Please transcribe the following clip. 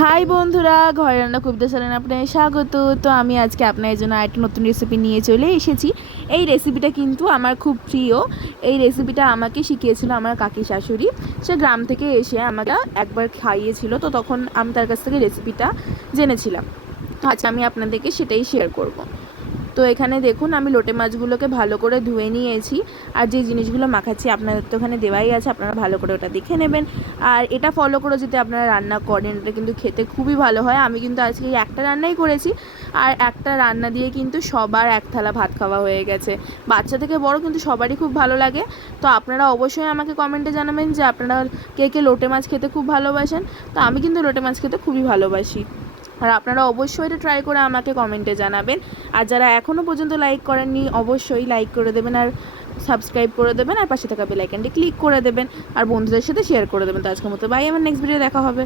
High বন্ধুরা, ঘরে রান্না কবিতা চ্যানেলে আপনাকে স্বাগত। তো আমি আজকে আপনাদের জন্য একটা নতুন রেসিপি নিয়ে চলে এসেছি। এই রেসিপিটা কিন্তু আমার খুব প্রিয়। এই রেসিপিটা আমাকে শিখিয়েছিল আমার কাকি শাশুড়ি। সে গ্রাম থেকে এসে আমাকে একবার খাইয়েছিল, তো তখন আমি তার কাছ থেকে রেসিপিটা জেনেছিলাম। আজ আমি আপনাদেরকে সেটাই শেয়ার করব। তো এখানে দেখুন, আমি লোটে মাছগুলোকে ভালো করে ধুয়ে নিয়েছি। আর যে জিনিসগুলো মাখাচ্ছি আপনাদের তো ওখানে দেওয়াই আছে, আপনারা ভালো করে ওটা দেখে নেবেন। আর এটা ফলো করে যদি আপনারা রান্না করেন, এটা কিন্তু খেতে খুবই ভালো হয়। আমি কিন্তু আজকে এই একটা রান্নাই করেছি, আর একটা রান্না দিয়ে কিন্তু সবার এক থালা ভাত খাওয়া হয়ে গেছে। বাচ্চা থেকে বড় কিন্তু সবারই খুব ভালো লাগে। তো আপনারা অবশ্যই আমাকে কমেন্টে জানাবেন যে আপনারা কে কে লোটে মাছ খেতে খুব ভালোবাসেন। তো আমি কিন্তু লোটে মাছ খেতে খুবই ভালোবাসি। আর আপনারা অবশ্যই এটা ট্রাই করে আমাকে কমেন্টে জানাবেন। আর যারা এখনও পর্যন্ত লাইক করেননি, অবশ্যই লাইক করে দেবেন, আর সাবস্ক্রাইব করে দেবেন, আর পাশে থাকা বেল আইকনটি ক্লিক করে দেবেন, আর বন্ধুদের সাথে শেয়ার করে দেবেন। তো আজকের মতো বাই, আমার নেক্সট ভিডিও দেখা হবে।